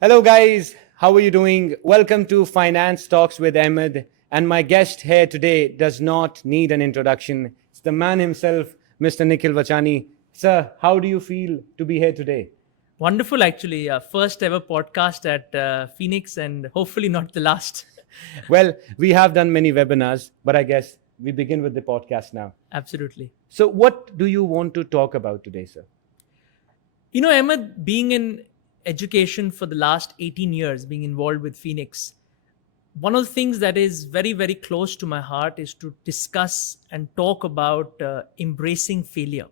Hello guys, how are you doing? Welcome to Finance Talks with Ahmed. And my guest here today does not need an introduction. It's the man himself, Mr. Nikhil Vachani. Sir, how do you feel to be here today? Wonderful, actually. First ever podcast at Phoenix, and hopefully not the last. Well, we have done many webinars, but I guess we begin with the podcast now. Absolutely. So what do you want to talk about today, sir? You know, Ahmed, being in education for the last 18 years, being involved with Phoenix, one of the things that is very, very close to my heart is to discuss and talk about embracing failure.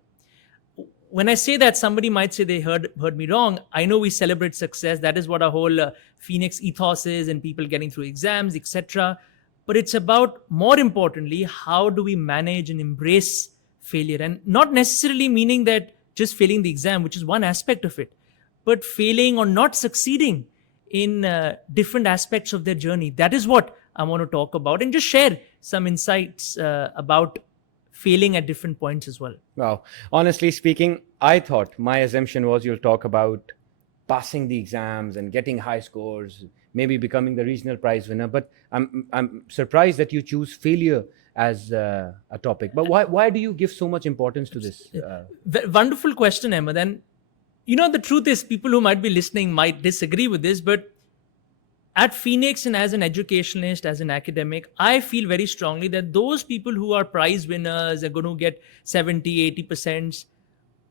When I say that, somebody might say they heard me wrong. I know we celebrate success. That is what our whole Phoenix ethos is, and people getting through exams, etc. But it's about, more importantly, how do we manage and embrace failure? And not necessarily meaning that just failing the exam, which is one aspect of it, but failing or not succeeding in different aspects of their journey. That is what I want to talk about, and just share some insights about failing at different points as well. Wow. Honestly speaking, I thought my assumption was you'll talk about passing the exams and getting high scores, maybe becoming the regional prize winner. But I'm surprised that you choose failure as a topic. But why do you give so much importance to this? Wonderful question, Ahmed. And you know, the truth is, people who might be listening might disagree with this, but at Phoenix and as an educationalist, as an academic, I feel very strongly that those people who are prize winners are going to get 70, 80%.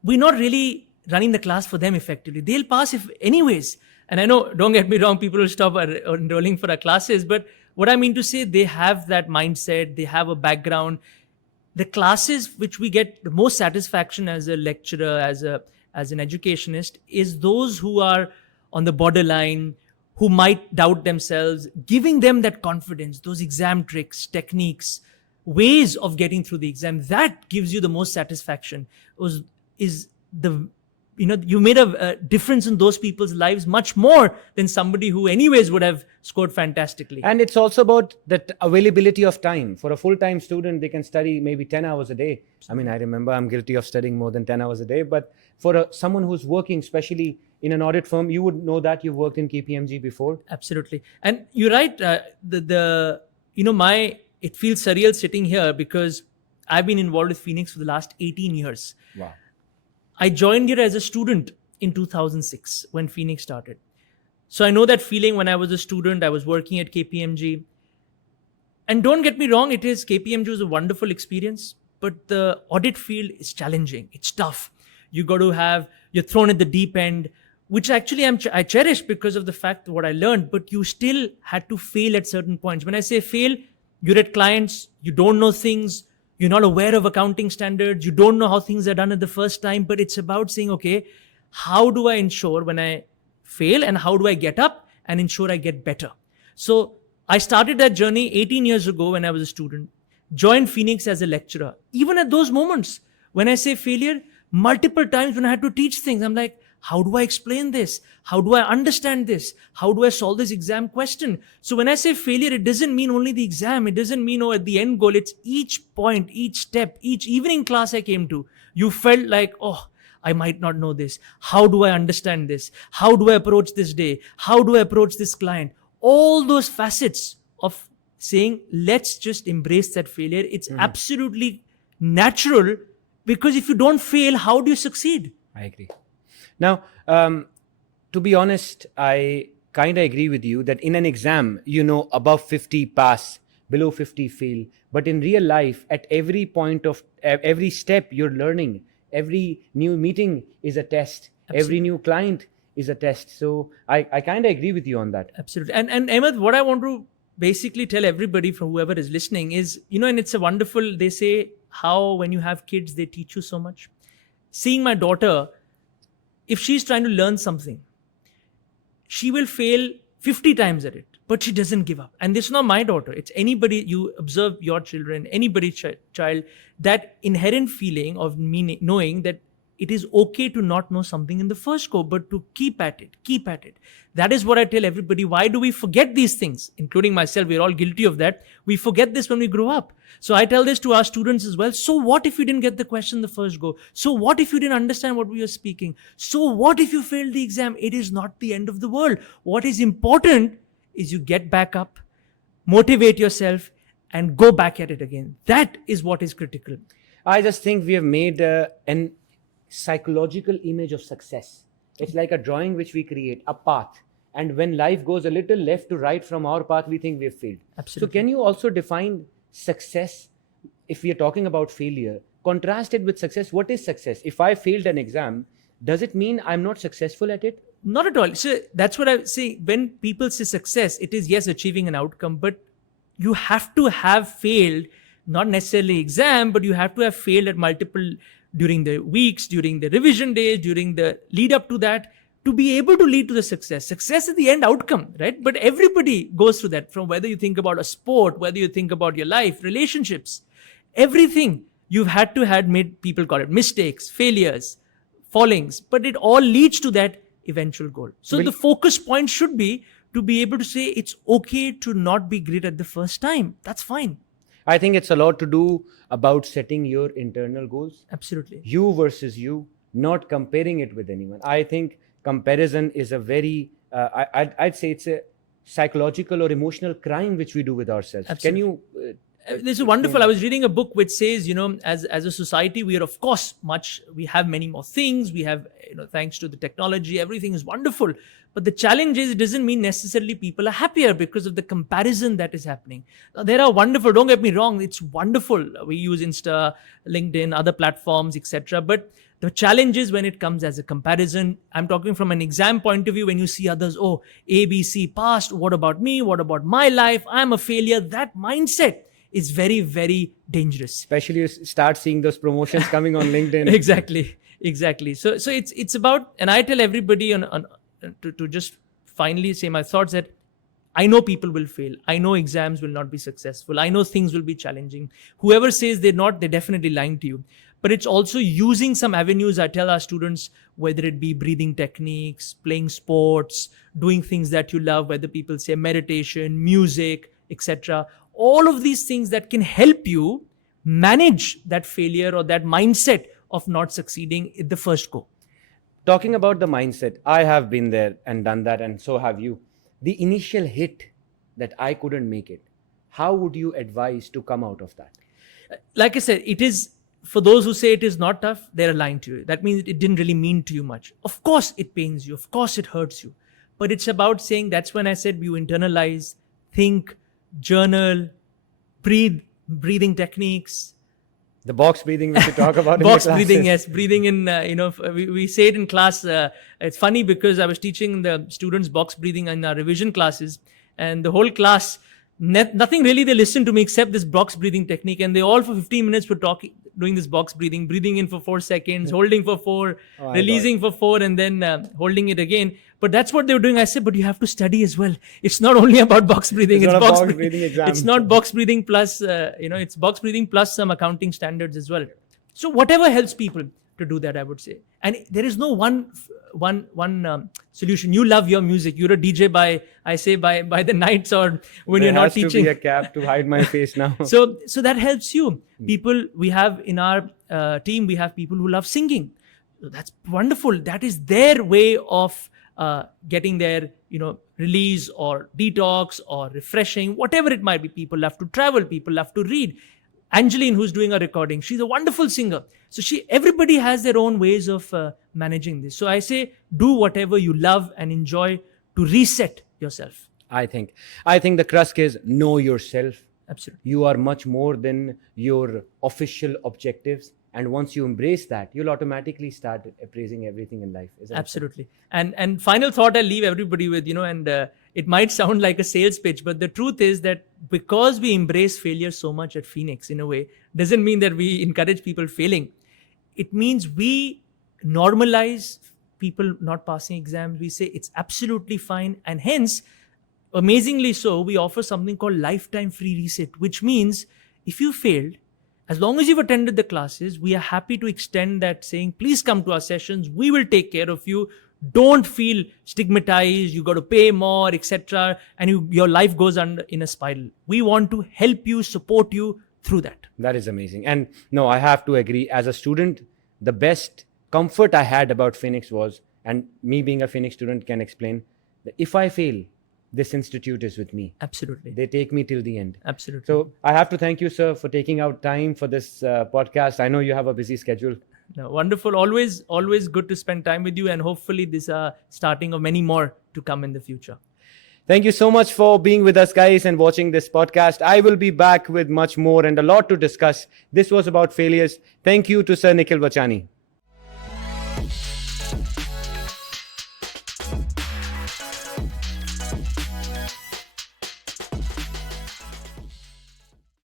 We're not really running the class for them effectively. They'll pass if anyways. And I know, don't get me wrong, people will stop enrolling for our classes. But what I mean to say, they have that mindset, they have a background. The classes which we get the most satisfaction as a lecturer, as an educationist, is those who are on the borderline, who might doubt themselves, giving them that confidence, those exam tricks, techniques, ways of getting through the exam. That gives you the most satisfaction. You made a difference in those people's lives much more than somebody who anyways would have scored fantastically. And it's also about that availability of time. For a full-time student, they can study maybe 10 hours a day. I mean, I remember I'm guilty of studying more than 10 hours a day. But for someone who's working, especially in an audit firm, you would know that you've worked in KPMG before. Absolutely. And you're right. It feels surreal sitting here because I've been involved with Phoenix for the last 18 years. Wow. I joined here as a student in 2006 when Phoenix started. So I know that feeling when I was a student. I was working at KPMG. And don't get me wrong, KPMG was a wonderful experience, but the audit field is challenging. It's tough. You're thrown at the deep end, which actually I cherish because of the fact of what I learned, but you still had to fail at certain points. When I say fail, you're at clients, you don't know things, you're not aware of accounting standards, you don't know how things are done at the first time, but it's about saying, okay, how do I ensure when I fail and how do I get up and ensure I get better? So I started that journey 18 years ago when I was a student, joined Phoenix as a lecturer. Even at those moments, when I say failure, multiple times when I had to teach things, I'm like, how do I explain this? How do I understand this? How do I solve this exam question? So when I say failure, it doesn't mean only the exam. It doesn't mean, at the end goal. It's each point, each step, each evening class I came to. You felt like, I might not know this. How do I understand this? How do I approach this day? How do I approach this client? All those facets of saying, let's just embrace that failure. It's absolutely natural, because if you don't fail, how do you succeed? I agree. Now, to be honest, I kind of agree with you that in an exam, above 50 pass, below 50 fail. But in real life, at every point of every step, you're learning. Every new meeting is a test. Absolutely. Every new client is a test. So I kind of agree with you on that. Absolutely. And Ahmed, what I want to basically tell everybody, from whoever is listening, is, and it's a wonderful, they say how when you have kids, they teach you so much. Seeing my daughter, if she's trying to learn something, she will fail 50 times at it, but she doesn't give up. And this is not my daughter. It's anybody, you observe your children, anybody's child, that inherent feeling of knowing that It is okay to not know something in the first go, but to keep at it. That is what I tell everybody. Why do we forget these things? Including myself, we're all guilty of that. We forget this when we grow up. So I tell this to our students as well. So what if you didn't get the question the first go? So what if you didn't understand what we were speaking? So what if you failed the exam? It is not the end of the world. What is important is you get back up, motivate yourself, and go back at it again. That is what is critical. I just think we have made an psychological image of success. It's like a drawing which we create, a path. And when life goes a little left to right from our path, we think we've failed. Absolutely. So can you also define success? If we are talking about failure, contrast it with success. What is success? If I failed an exam, does it mean I'm not successful at it? Not at all. So that's what I say. When people say success, it is, yes, achieving an outcome, but you have to have failed, not necessarily exam, but you have to have failed at multiple, during the weeks, during the revision days, during the lead up to that, to be able to lead to the success. Success is the end outcome, right? But everybody goes through that, from whether you think about a sport, whether you think about your life, relationships, everything. You've had to have made, people call it mistakes, failures, fallings, but it all leads to that eventual goal. So the focus point should be to be able to say it's okay to not be great at the first time. That's fine. I think it's a lot to do about setting your internal goals. Absolutely. You versus you, not comparing it with anyone. I think comparison is a very, I'd say it's a psychological or emotional crime which we do with ourselves. Absolutely. Can you... This is wonderful. I was reading a book which says, as a society, we are, of course, we have many more things. We have, thanks to the technology, everything is wonderful. But the challenge is, it doesn't mean necessarily people are happier because of the comparison that is happening. Now, there are wonderful, don't get me wrong, it's wonderful. We use Insta, LinkedIn, other platforms, etc. But the challenge is when it comes as a comparison. I'm talking from an exam point of view. When you see others, oh, A, B, C passed. What about me? What about my life? I'm a failure. That mindset is very, very dangerous. Especially you start seeing those promotions coming on LinkedIn. Exactly. So it's about, and I tell everybody to just finally say my thoughts, that I know people will fail. I know exams will not be successful. I know things will be challenging. Whoever says they're not, they're definitely lying to you. But it's also using some avenues. I tell our students, whether it be breathing techniques, playing sports, doing things that you love, whether people say meditation, music, etc. All of these things that can help you manage that failure or that mindset of not succeeding at the first go. Talking about the mindset, I have been there and done that, and so have you. The initial hit that I couldn't make it, how would you advise to come out of that? Like I said, it is, for those who say it is not tough, they're lying to you. That means it didn't really mean to you much. Of course it pains you. Of course it hurts you. But it's about saying, that's when I said you internalize, think, journal, breathing techniques. The box breathing we should talk about in box the breathing, yes. Breathing in, we say it in class. It's funny because I was teaching the students box breathing in our revision classes, and the whole class, nothing really they listened to me except this box breathing technique, and they all for 15 minutes were doing this box breathing in for 4 seconds, holding for 4, releasing for 4, and then holding it again. But that's what they were doing. I said, but you have to study as well. It's not only about box breathing. It's box breathing exam. It's not box breathing plus, it's box breathing plus some accounting standards as well. So whatever helps people to do that, I would say. And there is no one solution. You love your music. You're a DJ by the nights or when you're not teaching. There has to be a cap to hide my face now. So that helps you. People, we have in our team, we have people who love singing. So that's wonderful. That is their way of getting their, release or detox or refreshing, whatever it might be. People love to travel. People love to read. Angeline, who's doing a recording, she's a wonderful singer. So everybody has their own ways of managing this. So I say, do whatever you love and enjoy to reset yourself. I think the crux is know yourself. Absolutely. You are much more than your official objectives. And once you embrace that, you'll automatically start appraising everything in life. Absolutely. And final thought I'll leave everybody with, it might sound like a sales pitch, but the truth is that because we embrace failure so much at Phoenix, in a way, doesn't mean that we encourage people failing. It means we normalize people not passing exams. We say it's absolutely fine. And hence, amazingly so, we offer something called lifetime free reset, which means if you failed, As long as you've attended the classes, we are happy to extend that saying, please come to our sessions. We will take care of you. Don't feel stigmatized. You got to pay more, etc. And your life goes under in a spiral. We want to help you, support you through that. That is amazing. And no, I have to agree. As a student, the best comfort I had about Phoenix was, and me being a Phoenix student can explain, that if I fail, this institute is with me. Absolutely. They take me till the end. Absolutely. So I have to thank you, sir, for taking out time for this podcast. I know you have a busy schedule. No, wonderful. Always good to spend time with you. And hopefully this is starting of many more to come in the future. Thank you so much for being with us, guys, and watching this podcast. I will be back with much more and a lot to discuss. This was about failures. Thank you to Sir Nikhil Vachani.